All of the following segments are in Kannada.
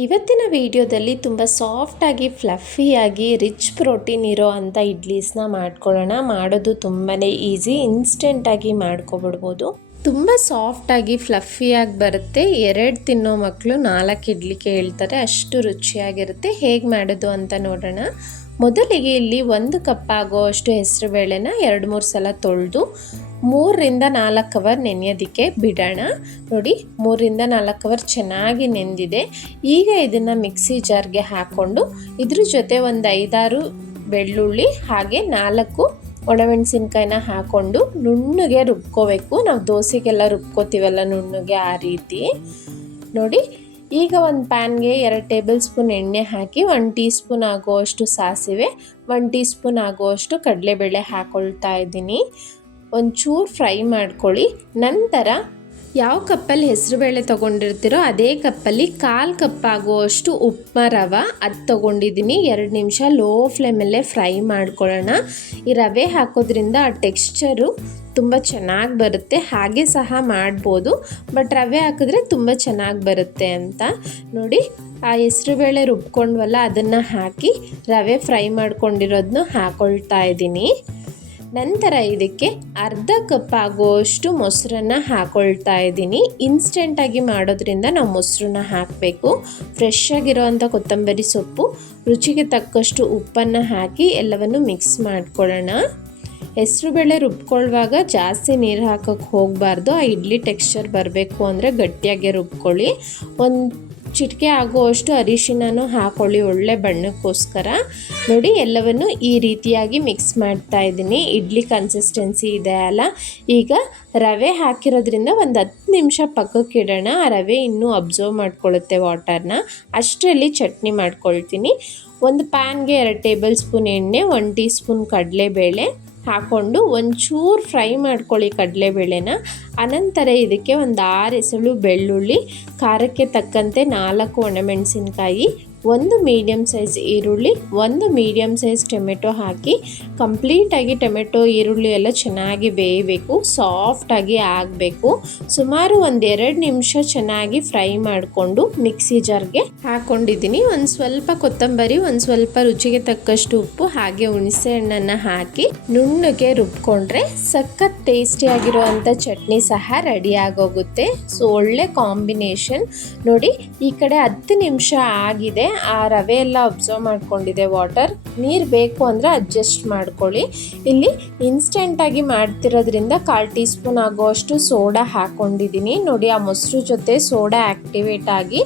ಇವತ್ತಿನ ವಿಡಿಯೋದಲ್ಲಿ ತುಂಬ ಸಾಫ್ಟಾಗಿ ಫ್ಲಫಿಯಾಗಿ ರಿಚ್ ಪ್ರೋಟೀನ್ ಇರೋ ಅಂಥ ಇಡ್ಲೀಸ್ನ ಮಾಡ್ಕೊಳ್ಳೋಣ. ಮಾಡೋದು ತುಂಬಾ ಈಸಿ, ಇನ್ಸ್ಟೆಂಟಾಗಿ ಮಾಡ್ಕೊಬಿಡ್ಬೋದು. ತುಂಬ ಸಾಫ್ಟಾಗಿ ಫ್ಲಫಿಯಾಗಿ ಬರುತ್ತೆ. 2 ತಿನ್ನೋ ಮಕ್ಕಳು 4 ಇಡ್ಲಿ ಕೇಳ್ತಾರೆ, ಅಷ್ಟು ರುಚಿಯಾಗಿರುತ್ತೆ. ಹೇಗೆ ಮಾಡೋದು ಅಂತ ನೋಡೋಣ. ಮೊದಲಿಗೆ ಇಲ್ಲಿ 1 ಕಪ್ ಆಗೋಷ್ಟು ಹೆಸರುಬೇಳೆನ 2-3 ಸಲ ತೊಳೆದು 3ರಿಂದ 4 ಅವರ್ ನೆನೆಯೋದಕ್ಕೆ ಬಿಡೋಣ. ನೋಡಿ 3ರಿಂದ 4 ಅವರ್ ಚೆನ್ನಾಗಿ ನೆಂದಿದೆ. ಈಗ ಇದನ್ನು ಮಿಕ್ಸಿ ಜಾರ್ಗೆ ಹಾಕ್ಕೊಂಡು ಇದ್ರ ಜೊತೆ ಒಂದು 5-6 ಬೆಳ್ಳುಳ್ಳಿ ಹಾಗೆ 4 ಒಣಮೆಣಸಿನ್ಕಾಯಿನ ಹಾಕ್ಕೊಂಡು ನುಣ್ಣಗೆ ರುಬ್ಕೋಬೇಕು. ನಾವು ದೋಸೆಗೆಲ್ಲ ರುಬ್ಕೋತೀವಲ್ಲ ನುಣ್ಣಗೆ, ಆ ರೀತಿ ನೋಡಿ. ಈಗ ಒಂದು ಪ್ಯಾನ್ಗೆ 2 ಟೇಬಲ್ ಸ್ಪೂನ್ ಎಣ್ಣೆ ಹಾಕಿ 1 ಟೀ ಸ್ಪೂನ್ ಆಗುವಷ್ಟು ಸಾಸಿವೆ, 1 ಟೀ ಸ್ಪೂನ್ ಆಗುವಷ್ಟು ಕಡಲೆಬೇಳೆ ಹಾಕ್ಕೊಳ್ತಾ ಇದ್ದೀನಿ. ಒಂಚೂರು ಫ್ರೈ ಮಾಡ್ಕೊಳ್ಳಿ. ನಂತರ ಯಾವ ಕಪ್ಪಲ್ಲಿ ಹೆಸರುಬೇಳೆ ತೊಗೊಂಡಿರ್ತೀರೋ ಅದೇ ಕಪ್ಪಲ್ಲಿ 1/4 ಕಪ್ ಆಗುವಷ್ಟು ಉಪ್ಪು ರವೆ ಅದು ತೊಗೊಂಡಿದ್ದೀನಿ. 2 ನಿಮಿಷ ಲೋ ಫ್ಲೇಮಲ್ಲೇ ಫ್ರೈ ಮಾಡ್ಕೊಳ್ಳೋಣ. ಈ ರವೆ ಹಾಕೋದ್ರಿಂದ ಆ ಟೆಕ್ಸ್ಚರು ತುಂಬ ಚೆನ್ನಾಗಿ ಬರುತ್ತೆ. ಹಾಗೆ ಸಹ ಮಾಡ್ಬೋದು, ಬಟ್ ರವೆ ಹಾಕಿದ್ರೆ ತುಂಬ ಚೆನ್ನಾಗಿ ಬರುತ್ತೆ ಅಂತ ನೋಡಿ. ಆ ಹೆಸರುಬೇಳೆ ರುಬ್ಕೊಂಡ್ವಲ್ಲ ಅದನ್ನು ಹಾಕಿ ರವೆ ಫ್ರೈ ಮಾಡ್ಕೊಂಡಿರೋದನ್ನ ಹಾಕ್ಕೊಳ್ತಾ ಇದ್ದೀನಿ. ನಂತರ ಇದಕ್ಕೆ 1/2 ಕಪ್ ಆಗುವಷ್ಟು ಮೊಸರನ್ನು ಹಾಕ್ಕೊಳ್ತಾ ಇದ್ದೀನಿ. ಇನ್ಸ್ಟೆಂಟಾಗಿ ಮಾಡೋದ್ರಿಂದ ನಾವು ಮೊಸರನ್ನ ಹಾಕಬೇಕು. ಫ್ರೆಶ್ ಆಗಿರೋವಂಥ ಕೊತ್ತಂಬರಿ ಸೊಪ್ಪು, ರುಚಿಗೆ ತಕ್ಕಷ್ಟು ಉಪ್ಪನ್ನು ಹಾಕಿ ಎಲ್ಲವನ್ನು ಮಿಕ್ಸ್ ಮಾಡ್ಕೊಳ್ಳೋಣ. ಹೆಸರುಬೇಳೆ ರುಬ್ಕೊಳ್ಳುವಾಗ ಜಾಸ್ತಿ ನೀರು ಹಾಕೋಕ್ಕೆ ಹೋಗಬಾರ್ದು. ಆ ಇಡ್ಲಿ ಟೆಕ್ಸ್ಚರ್ ಬರಬೇಕು ಅಂದರೆ ಗಟ್ಟಿಯಾಗಿ ರುಬ್ಕೊಳ್ಳಿ. ಒಂದು ಚಿಟಿಕೆ ಆಗುವಷ್ಟು ಅರಿಶಿನೂ ಹಾಕೊಳ್ಳಿ ಒಳ್ಳೆ ಬಣ್ಣಕ್ಕೋಸ್ಕರ. ನೋಡಿ ಎಲ್ಲವನ್ನು ಈ ರೀತಿಯಾಗಿ ಮಿಕ್ಸ್ ಮಾಡ್ತಾ ಇದ್ದೀನಿ. ಇಡ್ಲಿ ಕನ್ಸಿಸ್ಟೆನ್ಸಿ ಇದೆ ಅಲ್ಲ. ಈಗ ರವೆ ಹಾಕಿರೋದ್ರಿಂದ ಒಂದು 10 ನಿಮಿಷ ಪಕ್ಕಕ್ಕೆ ಇಡೋಣ. ಆ ರವೆ ಇನ್ನೂ ಅಬ್ಸರ್ವ್ ಮಾಡ್ಕೊಳ್ಳುತ್ತೆ ವಾಟರ್ನ. ಅಷ್ಟರಲ್ಲಿ ಚಟ್ನಿ ಮಾಡ್ಕೊಳ್ತೀನಿ. ಒಂದು ಪ್ಯಾನ್ಗೆ 2 ಟೇಬಲ್ ಸ್ಪೂನ್ ಎಣ್ಣೆ, 1 ಟೀ ಸ್ಪೂನ್ ಕಡಲೆಬೇಳೆ ಹಾಕ್ಕೊಂಡು ಒಂಚೂರು ಫ್ರೈ ಮಾಡ್ಕೊಳ್ಳಿ ಕಡಲೆಬೇಳೆನ. ಅನಂತರ ಇದಕ್ಕೆ ಒಂದು 6 ಎಸಳು ಬೆಳ್ಳುಳ್ಳಿ, ಖಾರಕ್ಕೆ ತಕ್ಕಂತೆ 4 ಒಣಮೆಣಸಿನ್ಕಾಯಿ, 1 ಮೀಡಿಯಮ್ ಸೈಜ್ ಈರುಳ್ಳಿ, 1 ಮೀಡಿಯಮ್ ಸೈಜ್ ಟೊಮೆಟೊ ಹಾಕಿ ಕಂಪ್ಲೀಟಾಗಿ ಟೊಮೆಟೊ ಈರುಳ್ಳಿ ಎಲ್ಲ ಚೆನ್ನಾಗಿ ಬೇಯಬೇಕು, ಸಾಫ್ಟಾಗಿ ಆಗಬೇಕು. ಸುಮಾರು ಒಂದು 2 ನಿಮಿಷ ಚೆನ್ನಾಗಿ ಫ್ರೈ ಮಾಡಿಕೊಂಡು ಮಿಕ್ಸಿ ಜಾರ್ಗೆ ಹಾಕ್ಕೊಂಡಿದ್ದೀನಿ. ಒಂದು ಸ್ವಲ್ಪ ಕೊತ್ತಂಬರಿ, ಒಂದು ಸ್ವಲ್ಪ ರುಚಿಗೆ ತಕ್ಕಷ್ಟು ಉಪ್ಪು ಹಾಗೆ ಹುಣಸೆ ಹಣ್ಣನ್ನು ಹಾಕಿ ನುಣ್ಣಗೆ ರುಬ್ಕೊಂಡ್ರೆ ಸಖತ್ ಟೇಸ್ಟಿಯಾಗಿರುವಂಥ ಚಟ್ನಿ ಸಹ ರೆಡಿ ಆಗೋಗುತ್ತೆ. ಸೊ ಒಳ್ಳೆ ಕಾಂಬಿನೇಷನ್ ನೋಡಿ. ಈ ಕಡೆ 10 ನಿಮಿಷ ಆಗಿದೆ. ಆ ರವೆ ಎಲ್ಲ ಅಬ್ಸರ್ವ್ ಮಾಡ್ಕೊಂಡಿದೆ ವಾಟರ್. ನೀರು ಬೇಕು ಅಂದರೆ ಅಡ್ಜಸ್ಟ್ ಮಾಡ್ಕೊಳ್ಳಿ. ಇಲ್ಲಿ ಇನ್ಸ್ಟೆಂಟಾಗಿ ಮಾಡ್ತಿರೋದ್ರಿಂದ 1/4 ಟೀ ಸ್ಪೂನ್ ಆಗೋಷ್ಟು ಸೋಡಾ ಹಾಕ್ಕೊಂಡಿದ್ದೀನಿ. ನೋಡಿ ಆ ಮೊಸರು ಜೊತೆ ಸೋಡಾ ಆ್ಯಕ್ಟಿವೇಟ್ ಆಗಿ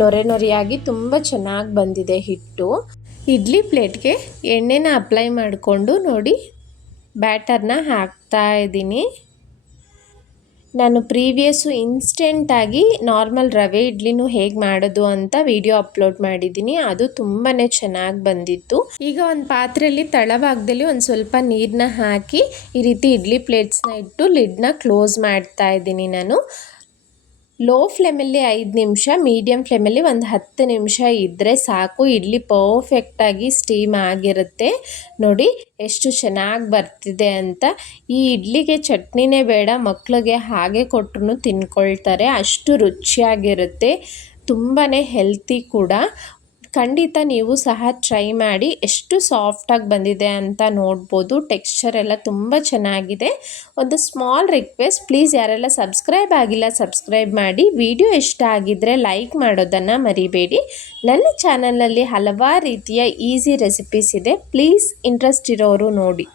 ನೊರೆಯಾಗಿ ತುಂಬ ಚೆನ್ನಾಗಿ ಬಂದಿದೆ ಹಿಟ್ಟು. ಇಡ್ಲಿ ಪ್ಲೇಟ್ಗೆ ಎಣ್ಣೆನ ಅಪ್ಲೈ ಮಾಡಿಕೊಂಡು ನೋಡಿ ಬ್ಯಾಟರ್ನ ಹಾಕ್ತಾ ಇದ್ದೀನಿ. ನಾನು ಪ್ರೀವಿಯಸ್ಸು ಇನ್ಸ್ಟೆಂಟಾಗಿ ನಾರ್ಮಲ್ ರವೆ ಇಡ್ಲಿನೂ ಹೇಗೆ ಮಾಡೋದು ಅಂತ ವಿಡಿಯೋ ಅಪ್ಲೋಡ್ ಮಾಡಿದ್ದೀನಿ. ಅದು ತುಂಬಾ ಚೆನ್ನಾಗಿ ಬಂದಿತ್ತು. ಈಗ ಒಂದು ಪಾತ್ರೆಯಲ್ಲಿ ತಳಭಾಗದಲ್ಲಿ ಒಂದು ಸ್ವಲ್ಪ ನೀರನ್ನ ಹಾಕಿ ಈ ರೀತಿ ಇಡ್ಲಿ ಪ್ಲೇಟ್ಸ್ನ ಇಟ್ಟು ಲಿಡ್ನ ಕ್ಲೋಸ್ ಮಾಡ್ತಾ ಇದ್ದೀನಿ ನಾನು. ಲೋ ಫ್ಲೇಮಲ್ಲಿ 5 ನಿಮಿಷ, ಮೀಡಿಯಮ್ ಫ್ಲೇಮಲ್ಲಿ ಒಂದು 10 ನಿಮಿಷ ಇದ್ದರೆ ಸಾಕು. ಇಡ್ಲಿ ಪರ್ಫೆಕ್ಟಾಗಿ ಸ್ಟೀಮ್ ಆಗಿರುತ್ತೆ. ನೋಡಿ ಎಷ್ಟು ಚೆನ್ನಾಗಿ ಬರ್ತಿದೆ ಅಂತ. ಈ ಇಡ್ಲಿಗೆ ಚಟ್ನಿನೇ ಬೇಡ, ಮಕ್ಕಳಿಗೆ ಹಾಗೆ ಕೊಟ್ಟರು ತಿನ್ಕೊಳ್ತಾರೆ, ಅಷ್ಟು ರುಚಿಯಾಗಿರುತ್ತೆ. ತುಂಬಾ ಹೆಲ್ತಿ ಕೂಡ. ಖಂಡಿತ ನೀವು ಸಹ ಟ್ರೈ ಮಾಡಿ. ಎಷ್ಟು ಸಾಫ್ಟಾಗಿ ಬಂದಿದೆ ಅಂತ ನೋಡ್ಬೋದು. ಟೆಕ್ಸ್ಚರ್ ಎಲ್ಲ ತುಂಬ ಚೆನ್ನಾಗಿದೆ. ಒಂದು ಸ್ಮಾಲ್ ರಿಕ್ವೆಸ್ಟ್, ಪ್ಲೀಸ್ ಯಾರೆಲ್ಲ ಸಬ್ಸ್ಕ್ರೈಬ್ ಆಗಿಲ್ಲ ಸಬ್ಸ್ಕ್ರೈಬ್ ಮಾಡಿ. ವಿಡಿಯೋ ಇಷ್ಟ ಆಗಿದ್ದರೆ ಲೈಕ್ ಮಾಡೋದನ್ನು ಮರಿಬೇಡಿ. ನನ್ನ ಚಾನಲ್ನಲ್ಲಿ ಹಲವಾರು ರೀತಿಯ ಈಸಿ ರೆಸಿಪೀಸ್ ಇದೆ, ಪ್ಲೀಸ್ ಇಂಟ್ರೆಸ್ಟ್ ಇರೋರು ನೋಡಿ.